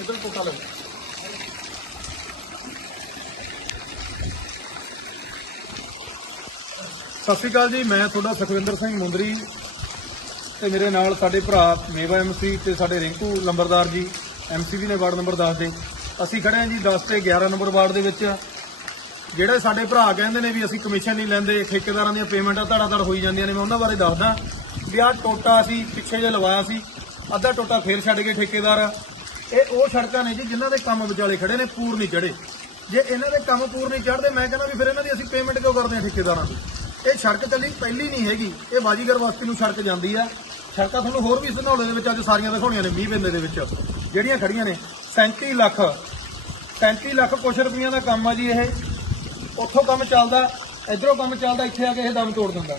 ਇਧਰ ਟੋਟਾ ਲੈ ਸਤਿ ਸ਼੍ਰੀ ਅਕਾਲ ਜੀ, ਮੈਂ ਤੁਹਾਡਾ ਸੁਖਵਿੰਦਰ ਸਿੰਘ ਮੁੰਦਰੀ ਤੇ ਮੇਰੇ ਨਾਲ ਸਾਡੇ ਭਰਾ ਮੇਵਾ ਐਮਸੀ ਤੇ ਸਾਡੇ ਰਿੰਕੂ ਲੰਬਰਦਾਰ ਜੀ ਐਮਸੀ ਵੀ ਨੇ ਵਾਰਡ ਨੰਬਰ 10 ਦੇ। ਅਸੀਂ ਖੜੇ ਹਾਂ ਜੀ 10 ਤੇ 11 ਨੰਬਰ ਵਾਰਡ ਦੇ ਵਿੱਚ। ਜਿਹੜੇ ਸਾਡੇ ਭਰਾ ਕਹਿੰਦੇ ਨੇ ਵੀ ਅਸੀਂ ਕਮਿਸ਼ਨ ਨਹੀਂ ਲੈਂਦੇ, ਠੇਕੇਦਾਰਾਂ ਦੀਆਂ ਪੇਮੈਂਟਾਂ ਧੜਾ ਧੜ ਹੋਈ ਜਾਂਦੀਆਂ ਨੇ, ਮੈਂ ਉਹਨਾਂ ਬਾਰੇ ਦੱਸਦਾ ਵੀ ਆਹ ਟੋਟਾ ਅਸੀਂ ਪਿੱਛੇ ਜੇ ਲਵਾਇਆ ਸੀ, ਅੱਧਾ ਟੋਟਾ ਫੇਰ ਛੱਡ ਗਏ ਠੇਕੇਦਾਰ। ਇਹ ਉਹ ਸੜਕਾਂ ਨੇ ਜੀ ਜਿਨ੍ਹਾਂ ਦੇ ਕੰਮ ਵਿਚਾਲੇ ਖੜੇ ਨੇ, ਪੂਰ ਨਹੀਂ ਚੜੇ ਜੇ ਇਹਨਾਂ ਦੇ ਕੰਮ ਪੂਰ ਨਹੀਂ ਚੜਦੇ ਮੈਂ ਕਹਿੰਦਾ ਵੀ ਫਿਰ ਇਹਨਾਂ ਦੀ ਅਸੀਂ ਪੇਮੈਂਟ ਕਿਉਂ ਕਰਦੇ ਹਾਂ ਠੇਕੇਦਾਰਾਂ ਦੀ ਇਹ ਸੜਕ ਕੱਲੀ ਪਹਿਲੀ ਨਹੀਂ ਹੈਗੀ। ਇਹ ਬਾਜੀਗਰ ਬਸਤੀ ਨੂੰ ਸੜਕ ਜਾਂਦੀ ਆ। ਸੜਕਾਂ ਤੁਹਾਨੂੰ ਹੋਰ ਵੀ ਸਨੌਲੇ ਦੇ ਵਿੱਚ ਅੱਜ ਸਾਰੀਆਂ ਦਿਖਾਉਣੀਆਂ ਨੇ 20 ਬਿੰਦੇ ਦੇ ਵਿੱਚ। ਜਿਹੜੀਆਂ ਖੜੀਆਂ ਨੇ 37 ਲੱਖ 37 ਲੱਖ ਕੁਛ ਰੁਪਈਆਂ ਦਾ ਕੰਮ ਆ ਜੀ ਇਹ। ਉੱਥੋਂ ਕੰਮ ਚੱਲਦਾ, ਇਧਰੋਂ ਕੰਮ ਚੱਲਦਾ, ਇੱਥੇ ਆ ਕੇ ਇਹ ਦਮ ਤੋੜ ਦਿੰਦਾ।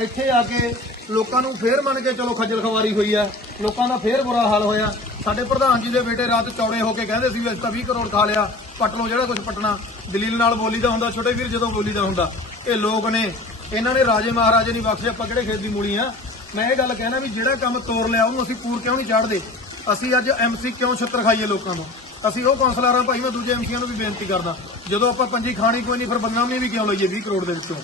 ਇੱਥੇ ਆ ਕੇ ਲੋਕਾਂ ਨੂੰ ਫੇਰ ਮੰਨ ਕੇ ਚਲੋ ਖੱਜਲ ਖਵਾਰੀ ਹੋਈ ਆ। ਲੋਕਾਂ ਦਾ ਫੇਰ ਬੁਰਾ ਹਾਲ ਹੋਇਆ। ਸਾਡੇ ਪ੍ਰਧਾਨ ਜੀ ਦੇ ਬੇਟੇ ਰਾਤ ਚੌੜੇ ਹੋ ਕੇ ਕਹਿੰਦੇ ਸੀ ਵੀ ਅਸੀਂ ਤਾਂ 20 ਕਰੋੜ ਖਾ ਲਿਆ, ਪੱਟ ਲਓ ਜਿਹੜਾ ਕੁਝ ਪਟਣਾ। ਦਲੀਲ ਨਾਲ ਬੋਲੀ ਦਾ ਹੁੰਦਾ, ਛੋਟੇ ਵੀਰ ਜਦੋਂ ਬੋਲੀ ਦਾ ਹੁੰਦਾ। ਇਹ ਲੋਕ ਨੇ, ਇਹਨਾਂ ਨੇ ਰਾਜੇ ਮਹਾਰਾਜੇ ਨਹੀਂ ਬਖਸ਼ੇ ਆਪਾਂ ਕਿਹੜੇ ਖੇਤ ਦੀ ਮੂਲੀ ਆ? ਮੈਂ ਇਹ ਗੱਲ ਕਹਿਣਾ ਵੀ ਜਿਹੜਾ ਕੰਮ ਤੋਰ ਲਿਆ, ਉਹਨੂੰ ਅਸੀਂ ਪੂਰ ਕਿਉਂ ਨਹੀਂ ਚਾੜਦੇ? ਅਸੀਂ ਅੱਜ ਐਮਸੀ ਕਿਉਂ ਛੱਤਰ ਖਾਈਏ ਲੋਕਾਂ ਨੂੰ? ਅਸੀਂ ਉਹ ਕੌਂਸਲਰਾਂ, ਭਾਈ ਮੈਂ ਦੂਜੇ ਐਮਸੀਆਂ ਨੂੰ ਵੀ ਬੇਨਤੀ ਕਰਦਾ, ਜਦੋਂ ਆਪਾਂ ਪੰਜੀ ਖਾਣੀ ਕੋਈ ਨਹੀਂ, ਫਿਰ ਬਦਨਾਮੀ ਵੀ ਕਿਉਂ ਲਈਏ 20 ਕਰੋੜ ਦੇ ਵਿੱਚੋਂ?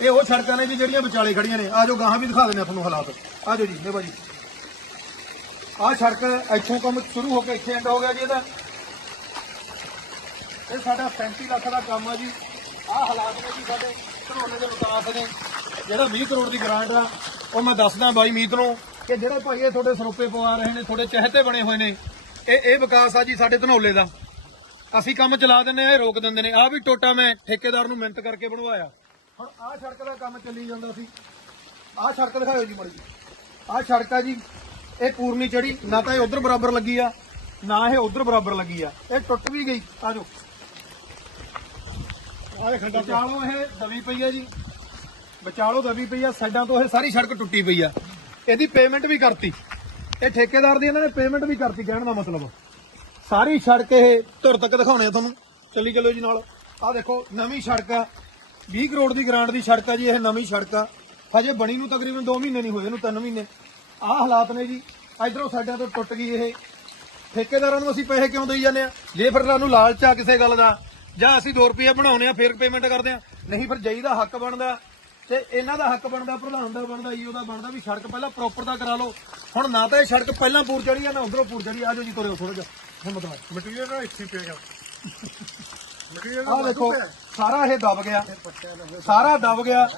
ਇਹ ਉਹ ਸੜਕਾਂ ਨੇ ਜੀ ਜਿਹੜੀਆਂ ਵਿਚਾਲੇ ਖੜੀਆਂ ਨੇ। ਆਜੋ ਗਾਹਾਂ ਵੀ ਦਿਖਾ ਦਿੰਦੇ ਆ ਤੁਹਾਨੂੰ ਹਾਲਾਤ। ਆਜੋ ਜੀ ਨੇ ਭਾਜੀ। ਆਹ ਸੜਕ ਇੱਥੋਂ ਕੰਮ ਸ਼ੁਰੂ ਹੋ ਕੇ ਇੱਥੇ ਐਂਡ ਹੋ ਗਿਆ ਜੀ ਇਹਦਾ। ਇਹ ਸਾਡਾ 35 ਲੱਖ ਦਾ ਕੰਮ ਆ ਜੀ। ਆਹ ਹਾਲਾਤ ਨੇ ਜੀ ਸਾਡੇ ਘਰੋਨੇ ਦੇ ਵਿਕਾਸ ਨੇ। ਜਿਹੜਾ 20 ਕਰੋੜ ਦੀ ਗ੍ਰਾਂਟ ਆ, ਉਹ ਮੈਂ ਦੱਸਦਾ ਬਾਈ ਮੀਤ ਨੂੰ ਕਿ ਜਿਹੜੇ ਭਾਈ ਇਹ ਤੁਹਾਡੇ ਸਰੋਪੇ ਪਵਾ ਰਹੇ ਨੇ, ਤੁਹਾਡੇ ਚਹਤੇ ਬਣੇ ਹੋਏ ਨੇ, ਇਹ ਇਹ ਵਿਕਾਸ ਆ ਜੀ ਸਾਡੇ ਧਨੋਲੇ ਦਾ। ਅਸੀਂ ਕੰਮ ਚਲਾ ਦਿੰਨੇ ਆ, ਇਹ ਰੋਕ ਦਿੰਦੇ ਨੇ। ਆਹ ਵੀ ਟੋਟਾ ਮੈਂ ਠੇਕੇਦਾਰ ਨੂੰ ਮਿਹਨਤ ਕਰਕੇ ਬਣਵਾਇਆ। ਹੁਣ ਆਹ ਸੜਕ ਦਾ ਕੰਮ ਚੱਲੀ ਜਾਂਦਾ ਸੀ। ਆਹ ਸੜਕ ਦਿਖਾਇਓ ਜੀ ਮੜੀ ਆਹ ਸੜਕ ਆ ਜੀ। ਇਹ ਪੂਰਨੀ ਚੜੀ ਨਾ ਤਾਂ ਇਹ ਉਧਰ ਬਰਾਬਰ ਲੱਗੀ ਆ ਨਾ ਇਹ ਉਧਰ ਬਰਾਬਰ ਲੱਗੀ ਆ। ਇਹ ਟੁੱਟ ਵੀ ਗਈ। ਆਜੋ ਆਹ ਖੰਡਾ ਵਿਚਾਲੋ ਇਹ ਦਵੀ ਪਈ ਆ ਜੀ। ਵਿਚਾਲੋ ਦਵੀ ਪਈ ਆ ਸਾਈਡਾਂ ਤੋਂ ਇਹ ਸਾਰੀ ਸੜਕ ਟੁੱਟੀ ਪਈ ਆ। ਇਹਦੀ ਪੇਮੈਂਟ ਵੀ ਕਰਤੀ। ਇਹ ਠੇਕੇਦਾਰ ਦੀ ਇਹਨਾਂ ਨੇ ਪੇਮੈਂਟ ਵੀ ਕਰਤੀ ਕਹਿਣ ਦਾ ਮਤਲਬ। ਸਾਰੀ ਸੜਕ ਇਹ ਧੁਰ ਤੱਕ ਦਿਖਾਉਣੇ ਆ ਤੁਹਾਨੂੰ। ਚੱਲੀ ਚੱਲੋ ਜੀ ਨਾਲ। ਆਹ ਦੇਖੋ ਨਵੀਂ ਸੜਕ ਆ। 20 ਕਰੋੜ ਦੀ ਗ੍ਰਾਂਟ ਦੀ ਸੜਕ ਆ ਜੀ ਇਹ ਨਵੀਂ ਸੜਕ ਆ। ਹਜੇ ਬਣੀ ਨੂੰ ਤਕਰੀਬਨ 2 ਮਹੀਨੇ ਨਹੀਂ ਹੋਏ ਇਹਨੂੰ 3 ਮਹੀਨੇ। ਆਹ ਹਾਲਾਤ ਨੇ ਜੀ। ਇਧਰੋਂ ਸਾਈਡਾਂ ਤੋਂ ਟੁੱਟ ਗਈ ਇਹ। ਠੇਕੇਦਾਰਾਂ ਨੂੰ ਅਸੀਂ ਪੈਸੇ ਕਿਉਂ ਦੇਈ ਜਾਂਦੇ ਆ? ਜੇ ਫਿਰ ਸਾਨੂੰ ਲਾਲਚ ਆ ਕਿਸੇ ਗੱਲ ਦਾ। ਜਾਂ ਅਸੀਂ 2 ਰੁਪਏ ਬਣਾਉਨੇ ਆ ਫਿਰ ਪੇਮੈਂਟ ਕਰਦੇ ਆ। ਨਹੀਂ ਫਿਰ ਜਈ ਦਾ ਹੱਕ ਬਣਦਾ। ਤੇ ਇਹਨਾਂ ਦਾ ਹੱਕ ਬਣਦਾ ਪ੍ਰਧਾਨ ਦਾ ਬਣਦਾ ਈਓ ਦਾ ਬਣਦਾ ਵੀ ਸੜਕ ਪਹਿਲਾਂ ਪ੍ਰੋਪਰ ਦਾ ਕਰਾ ਲਓ। ਹੁਣ ਨਾ ਤਾਂ ਇਹ ਸੜਕ ਪਹਿਲਾਂ ਪੂਰ ਚੜੀ ਆ ਨਾ ਉਧਰੋਂ ਪੂਰ ਚੜੀ ਆ। ਜਾਓ ਜੀ ਤੁਰਿਓ ਥੋੜਾ ਜਿਹਾ। ਹਿੰਮਤ ਨਾਲ। ਮਟੀਰੀਅਲ ਨਾ ਇੱਥੇ ਪਿਆ ਮਟੀਰੀਅਲ ਆਹ ਦੇਖੋ ਸਾਰਾ ਇਹ ਦਬ ਗਿਆ। ਸਾਰਾ ਦਬ ਗਿਆ।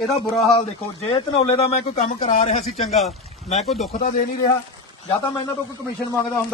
ਇਹਦਾ ਬੁਰਾ ਹਾਲ ਦੇਖੋ। ਜੇ ਧਨੌਲੇ ਦਾ ਮੈਂ ਕੋਈ ਕੰਮ ਕਰਾ ਰਿਹਾ ਸੀ ਚੰਗਾ ਮੈਂ ਕੋਈ ਦੁੱਖ ਤਾਂ ਦੇ ਨਹੀਂ ਰਿਹਾ। ਜਾਂ ਤਾਂ ਮੈਂ ਇਹਨਾਂ ਤੋਂ ਕੋਈ ਕਮਿਸ਼ਨ ਮੰਗਦਾ ਹੁੰਦਾ।